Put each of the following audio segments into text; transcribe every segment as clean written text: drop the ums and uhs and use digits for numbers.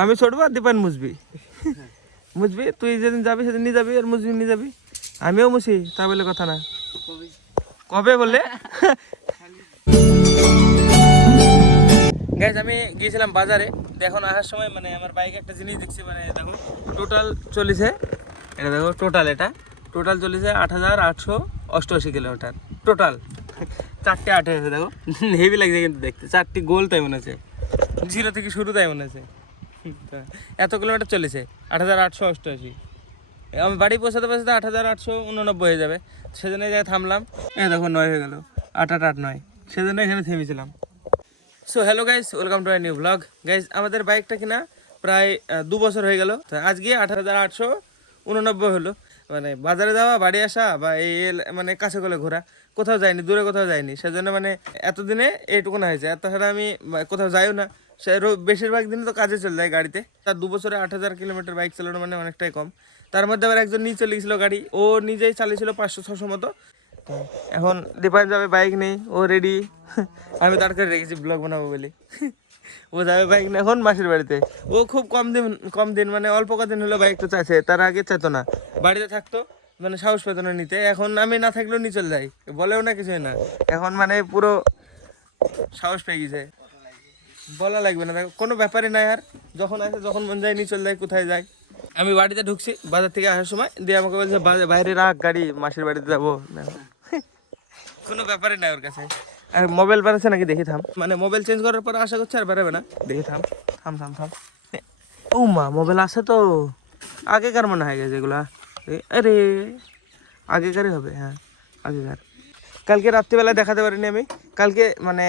আমি ছড়বো আর দীপান মুছবি। মুছবি তুই যেদিন যাবি সেদিন নিয়ে যাবি আর মুছবি নিয়ে যাবি, আমিও মুছি, তা বলে কথা না। কবে বললে? গাইজ আমি গিয়েছিলাম বাজারে, এখন আসার সময় মানে আমার বাইকে একটা জিনিস দেখছি, মানে দেখো টোটাল চলেছে, এটা দেখো টোটাল, এটা টোটাল চলেছে 8888 কিলোমিটার টোটাল। 4টে 8 হয়েছে, দেখো হেভি লাগছে কিন্তু দেখতে, 4টি গোল তাই মনে হচ্ছে, 0 থেকে শুরু তাই মনে হচ্ছে। এত কিলোমিটার চলেছে 8888। আমি বাড়ি পৌঁছাতে পৌঁছাতে 8889 হয়ে যাবে, সেজন্য এই জায়গায় থামলাম। এই দেখো 9 হয়ে গেল, 8889, সেজন্য এখানে থেমেছিলাম। So hello guys, welcome to I new blog. Guys আমাদের বাইকটা কিনা প্রায় 2 বছর হয়ে গেল, তো আজকে 8889 হলো। মানে বাজারে যাওয়া, বাড়ি আসা বা এই মানে কাছে কলে ঘোরা, কোথাও যায়নি, দূরে কোথাও যায়নি, সেজন্য মানে এতদিনে এইটুকু না হয়েছে। তাছাড়া আমি কোথাও যাইও না, সে বেশিরভাগ দিনে তো কাজে চলে যায় গাড়িতে। তার 2 বছরে 8000 কিলোমিটার বাইক চালানো মানে অনেকটাই কম। তার মধ্যে আবার একজন নিয়ে চলে গেছিলো গাড়ি, ও নিজেই চালিয়েছিল 500-600 মতো। এখন দীপান যাবে, বাইক নেই, ও রেডি, আমি তার করে রেখেছি ব্লগ বানাবো বলে। ও যাবে বাইক নিয়ে এখন মাসির বাড়িতে। ও খুব কম দিন মানে অল্প কদিন হলো বাইকটা চাইছে, তার আগে চাইতো না, বাড়িতে থাকতো, মানে সাহস পেত না নিতে। এখন আমি না থাকলেও নিয়ে চলে যাই, বলেও না কিছুই না, এখন মানে পুরো সাহস পেয়ে গেছে, বলা লাগবে না, দেখো কোনো ব্যাপারই নাই আর। যখন আসে, যখন মন যায় নিয়ে চলে যায়, কোথায় যায়। আমি বাড়িতে ঢুকছি বাজার থেকে আসার সময়, দিয়ে আমাকে বলছে বাইরে রাখ গাড়ি, মাসির বাড়িতে যাবো না, কোনো ব্যাপারই নাই ওর কাছে। আর মোবাইল বেড়াচ্ছে নাকি দেখি থাম, মানে মোবাইল চেঞ্জ করার পর আশা করছে আর বেরোবে না, দেখি থাম থাম থাম থাম। ও মা, মোবাইল আছে তো, আগেকার মনে হয়ে গেছে এগুলা, আরে আগেকারই হবে, হ্যাঁ আগেকার। কালকে রাত্রিবেলায় দেখাতে পারিনি আমি, কালকে মানে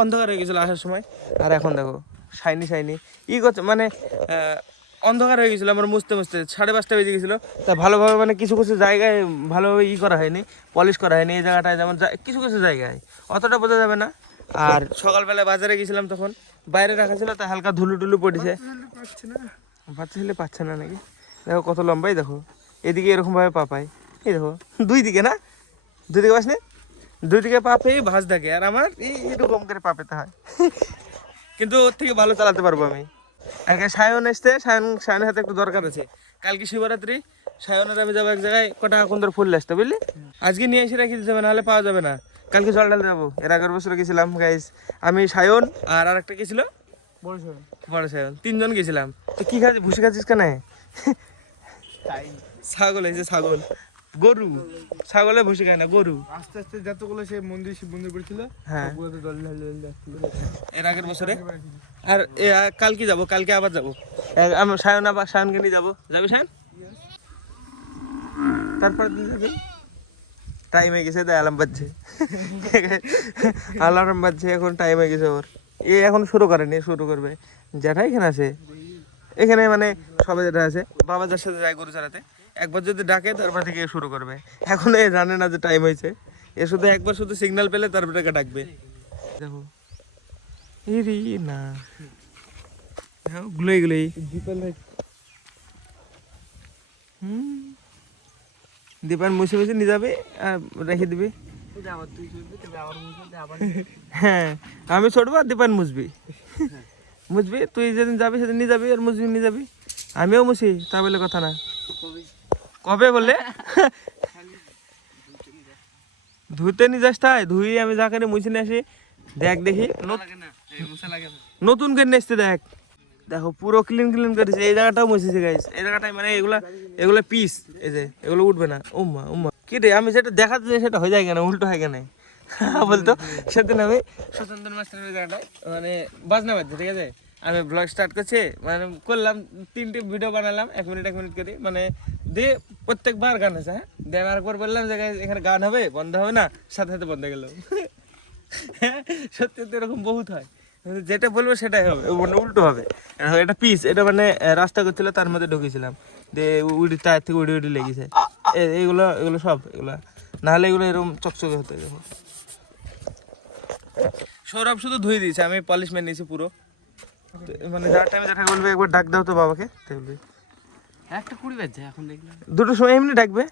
অন্ধকার হয়ে গেছিলো আসার সময়, আর এখন দেখো শাইনি শাইনি ই করছে, মানে অন্ধকার হয়ে গেছিলো আমার মুছতে মুছতে, 5:30 বেজে গেছিলো। তা ভালোভাবে মানে কিছু কিছু জায়গায় ভালোভাবে করা হয়নি, পলিশ করা হয়নি, এই জায়গাটায় যেমন কিছু কিছু জায়গায় অতটা বোঝা যাবে না। আর সকালবেলায় বাজারে গেছিলাম, তখন বাইরে রাখা ছিল, তা হালকা ধুলু টুলু পড়েছে, বাচ্চা ছেলে পাচ্ছে না নাকি। দেখো কত লম্বাই, দেখো এদিকে এরকমভাবে পা পায়, এই দেখো দুই দিকে না, দুই দিকে বাস নে, দুই দিকে পা পেয়ে ভাঁজ থাকে, আর আমার এরকম করে পা পেতে হয়। কিন্তু ওর থেকে ভালো চালাতে পারবো আমি। আগে সায়ন এসছে, সায়নের হাতে একটু দরকার আছে, কালকে শিবরাত্রি, সায়নের আমি যাবো এক জায়গায়, কটা কুন্দর ফুল আসতে, বুঝলি, আজকে নিয়ে এসে রেখে দিতে হবে, নাহলে পাওয়া যাবে না। কালকে জল ঢালতে যাবো, এর আগের বছর গেছিলাম গাইস, আমি, সায়ন আর আরেকটা গেছিল বড় সায়ন, 3জন গেছিলাম। তো কি খাচ্ছিস, ভুসি খাচ্ছিস কেন? ছাগল এসে, ছাগল, গরু, ছাগলে ভুসি খায় না, গরু। আস্তে আস্তে যতগুলো সে মন্দির শিব মন্দির করেছিল, হ্যাঁ জল ঢালতে যাচ্ছিল এর আগের বছরে। আর কালকে যাবো, কালকে আবার যাবো, আমি সায়নকে নিয়ে যাবো, যাবি সায়ন? তারপর দিন যাবি, টাইম হয়ে গেছে, তাই অ্যালার্ম বাজছে, অ্যালার্ম বাজছে, এখন টাইম হয়ে গেছে ওর। এখন শুরু করেনি, শুরু করবে। যেটা এখানে আছে, এখানে মানে সবাই যেটা আছে, বাবা যার সাথে যায় গরু চালাতে, একবার যদি ডাকে তারপর থেকে শুরু করবে। এখন এ জানে না যে টাইম হয়েছে, এ শুধু একবার শুধু সিগন্যাল পেলে তারপরে ডাকবে। দেখো ইরি না, গুলোই গুলোই দীপান মুছে মুছে নিয়ে যাবে আর রেখে দিবি। হ্যাঁ আমি ছড়বো আর দীপান মুছবি, মুছবি তুই যেদিন যাবি সেদিন নিয়ে যাবি আর মুছবি নিয়ে যাবি, আমিও মুছি, তা বলে কথা না। কবে বললে? ধুতে নিয়ে যাস, তাই ধুই আমি যাকে মুছে নিয়ে আসি, দেখ দেখি নতুন করে নিয়ে আসতে, দেখ দেখো পুরো ক্লিন ক্লিন করেছে, এই জায়গাটাও মুছেছে গাইস, এই জায়গাটায় মানে এগুলা পিস, এই যে এগুলো উঠবে না। উম্মা উম্মা কি রে, আমি যেটা দেখাতে চাই সেটা হয়ে যায় কেন, উল্টো হয় কেন বলতো। সেদিন আমি স্বতন্ত্র মাস্টারের জায়গাটায় মানে বাজনা বাজছে, ঠিক আছে, আমি ব্লগ স্টার্ট করছি, মানে করলাম 3টে ভিডিও বানালাম 1 মিনিট 1 মিনিট করে, মানে দিয়ে প্রত্যেকবার গান আছে, হ্যাঁ দিয়ে আমি আরেকবার বললাম যে এখানে গান হবে, বন্ধ হবে না, সাথে সাথে বন্ধ গেল। সত্যি তো এরকম বহুত হয়, যেটা বলবো সেটাই হবে, মানে উল্টো হবে। এটা পিস, এটা মানে রাস্তা করছিল, তার মধ্যে ঢুকেছিলাম, দিয়ে উড়ি টায়ার থেকে উড়ি উড়ি লেগেছে। এইগুলো এগুলো সব এগুলা, নাহলে এগুলো এরকম চকচকে হতে দেখো। সৌরভ শুধু ধুয়ে দিয়েছে, আমি পলিশ মেরে নিয়েছি পুরো, মানে যার টাইমে যেটা বলবে একবার ডাক দাও তো বাবাকে, তাই বলবি। একটা 20 বাজছে এখন দেখলাম, 2টোর সময় এমনি ডাকবে,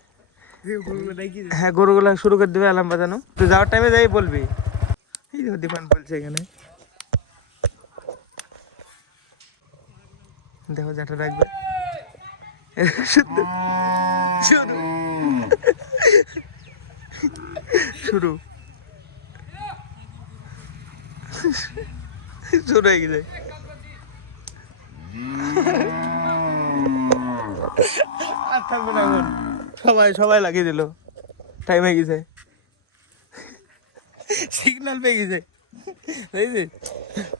হ্যাঁ গরুগুলা শুরু করে দেবে অ্যালার্ম বাজানো, তো যাওয়ার টাইমে যাই বলবি। এই দীপান বলছে এখানে দেখো যেটা রাখবে শুরু শুরু শুরু শুরু হয়ে গেছে। আর থাকবে না এখন, সবাই সবাই লাগিয়ে দিল, টাইম হয়ে গেছে, সিগন্যাল পেয়ে গেছে। বুঝলি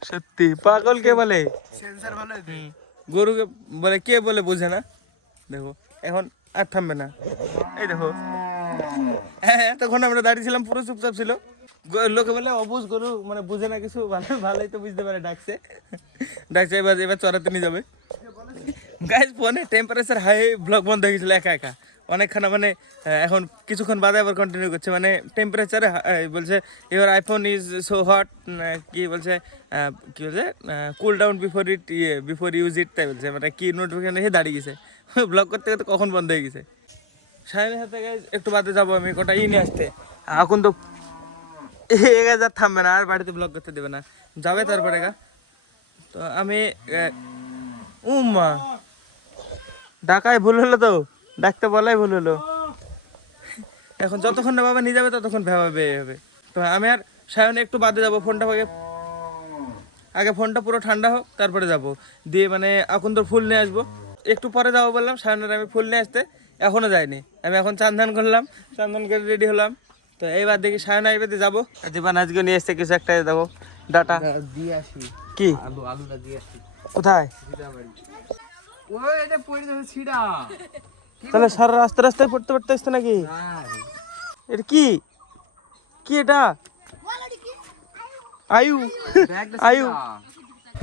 সত্যি পাগল কে বলে, সেন্সার ভালো আছে। গরুকে বলে কে বলে বোঝে না। দেখো এখন আর থামবে না, এই দেখো। হ্যাঁ তখন আমরা দাঁড়িয়েছিলাম, পুরো চুপচাপ ছিল। লোকে বলে অবুঝ গরু, মানে বুঝে না কিছু, ভালো ভালোই তো বুঝতে পারে, ডাকছে ডাকছে, এবার এবার চড়াতে নিয়ে যাবে। গাইজ ফোনে টেম্পারেচার হাই, ব্লক বন্ধ হয়ে গেছিলো একা একা অনেকখানা, মানে এখন কিছুক্ষণ বাদে আবার কন্টিনিউ করছে, মানে টেম্পারেচারে বলছে your iPhone is so hot, কি বলছে কি বলছে cool down before use it, তাই বলছে, মানে কি নোটিফিকেশন এসে দাঁড়িয়ে গেছে। ব্লক করতে করতে কখন বন্ধ হয়ে গেছে। সায়নের সাথে গাইজ একটু বাদে যাবো আমি, কটা নিয়ে আসতে। এখন তো আর থামবে না, আর বাড়িতে ব্লক করতে দেবে না, যাবে তারপরে গা। তো আমি উম্মা ডাকাই ভুল হলো, তো ডাকতে বলাই ভুল হলো। এখন যতক্ষণ না বাবা নিয়ে যাবে ততক্ষণ ভাবে হবে। তো আমি আর সায়ন একটু বাদে যাবো, ফোনটা আগে ফোনটা পুরো ঠান্ডা হোক তারপরে যাব, দিয়ে মানে এখন তো ফুল নিয়ে আসবো, একটু পরে যাবো বললাম। সায়নের আমি ফুল নিয়ে আসতে এখনো যাইনি, আমি এখন চান্দান করলাম, চান্দান করে রেডি হলাম। তো এইবার দেখি সায়ন আইবে যাবো। জীবন আজকে নিয়ে এসছে কিছু একটা, দেখো ডাটা দিয়ে আসি, কি আলুটা দিয়ে আসি। কোথায়? ওই এটা পড়ে যাবে ছিড়া। তাহলে সারা রাস্তা রাস্তায় পড়তে পড়তে আসতো নাকি? এটা কি কি এটা? আয়ু আয়ু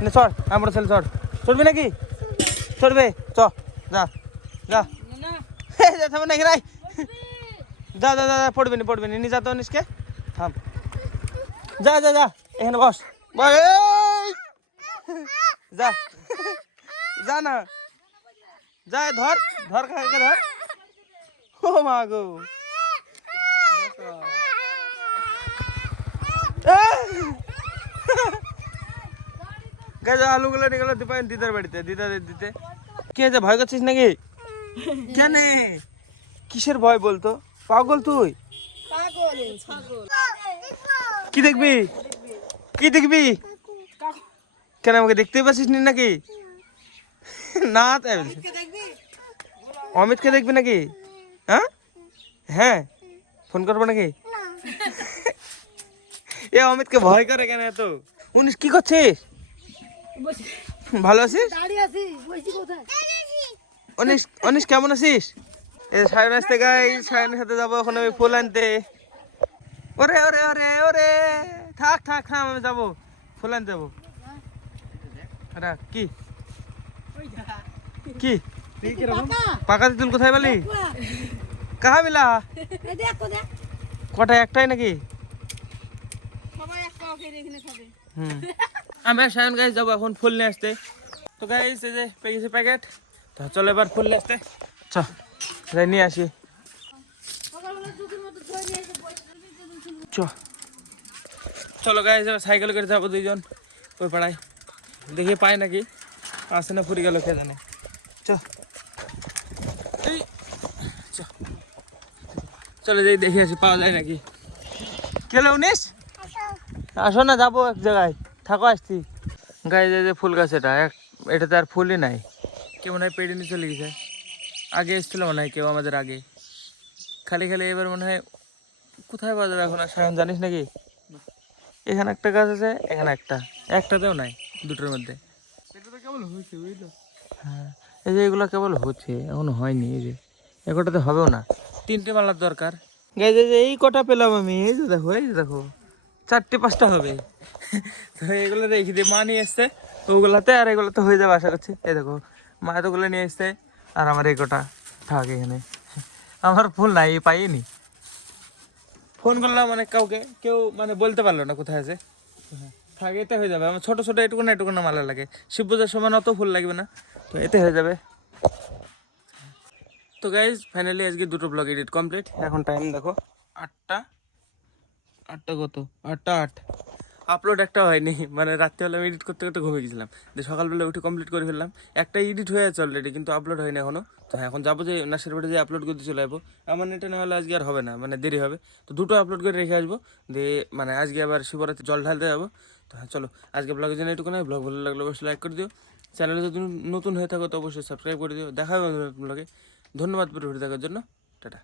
না চল, আমরা ছেলে চল, চলবি নাকি? চলবে চ, যা যা যাবে নাকি রাই, যা যা যা পড়বি না পড়বি না, নিয়ে যা তো নিষ্কে, থাম, যা যা যা এখানে বস, যা যা না, যা ধর ধর কাকে ধর, ও মা গো, আলুগুলো নিয়ে গেল দীপায়ন দিদার বাড়িতে, দিদাদের দিতে। কি হয়েছে, ভয় করছিস নাকি? কেন, কিসের ভয় বলতো, পাগল তুই? কি দেখবি, কি দেখবি? কেন আমাকে দেখতেই পাচ্ছিস নি নাকি? না তাই বলছি, অমিতকে দেখবি নাকি? হ্যাঁ হ্যাঁ ফোন করবো নাকি? এ অমিতকে ভয় করে কেন এত? উনিশ কি করছিস? ভালো আছিস? অনিশ অনিশ কেমন আছিস? সায়ন আসতে গাই, সায়নের সাথে যাবো এখন আমি ফুল আনতে। ওরে ওরে ওরে ওরে, থাক থাক থাক, আমি যাবো ফুল আনতে যাবো। কি কি পাকা তুল কোথায় বলি? কাহা মিলা? কটা একটাই নাকি? আমি আর সায়ন গাইস যাবো এখন ফুল নিয়ে আসতে। তো গাইস এই যে পেয়ে গেছে প্যাকেট, তো চলো এবার ফুল নিয়ে আসতে, যাই নিয়ে আসি। চলো গাইস এবার সাইকেল করে যাবো দুইজন ওই পাড়ায়, দেখি পাই নাকি, আসে না ফুরি গেল কে জানে। চলো যাই দেখি আসি পাওয়া যায় নাকি। কেলো উনিশ আসো না, যাবো এক জায়গায়, থাকো আসছি। গায়ে যে ফুল গাছ, এটাতে আর ফুলই নাই, কে মনে হয় পেড়ে নিয়ে চলে গেছে। আগে এসেছিল মনে হয় কেউ আমাদের আগে, খালি খালি এবার মনে হয় কোথায় পাওয়া যাবে এখন আর, সায়ন জানিস নাকি? এখানে একটা গাছ আছে, এখানে একটাতেও নাই, দুটোর মধ্যে। হ্যাঁ এই যে এগুলো কেবল হচ্ছে, এখনো হয়নি, এই যে এগুলোতে হবেও না, 3টে মালার দরকার। গাইজ এই কটা পেলাম আমি, এই যে দেখো, এই যে দেখো 4টে 5টা হবে। তো এগুলো রেখে দিয়ে মা নিয়ে এসছে ওগুলাতে, আর এগুলোতে হয়ে যাবে আশা করছি। এই দেখো মা এতগুলো নিয়ে এসছে, আর আমার এই কটা থাক এখানে। আমার ফুল নাই, পাইনি, ফোন করলাম মানে কাউকে, কেউ মানে বলতে পারলো না কোথায় আছে। থাক এতে হয়ে যাবে, আমার ছোটো ছোটো এটুকুনা মালা লাগে, শিব পূজার সময় অত ফুল লাগবে না, তো এতে হয়ে যাবে। তো গাইজ ফাইনালি আজকে 2টো ব্লগ এডিট কমপ্লিট। এখন টাইম দেখো 8টা কত, 8টা 8, আপলোড একটা হয়নি, মানে রাত্রেবেলা আমি এডিট করতে করতে ঘুমিয়ে গেছিলাম, দিয়ে সকালবেলা উঠে কমপ্লিট করে ফেললাম। একটা এডিট হয়ে আছে অলরেডি, কিন্তু আপলোড হয়নি এখনো। তো হ্যাঁ, এখন যাবো যে নার্সের বাড়ি যে আপলোড করতে চলে যাবো। আমার নেটে না হলে আজকে আর হবে না, মানে দেরি হবে। তো দুটো আপলোড করে রেখে আসবো, দিয়ে মানে আজকে আবার শিবরাত্রি জল ঢালতে যাবো। তো হ্যাঁ চলো, আজকে ব্লগের জন্য এটুকু নয়। ব্লগ ভালো লাগলে অবশ্যই লাইক করে দিও, চ্যানেলে যদি নতুন হয়ে থাকো তো অবশ্যই সাবস্ক্রাইব করে দিও। দেখা হবে নতুন ব্লগে। ধন্যবাদ পুরো ভিডিও দেখার জন্য, টাটা।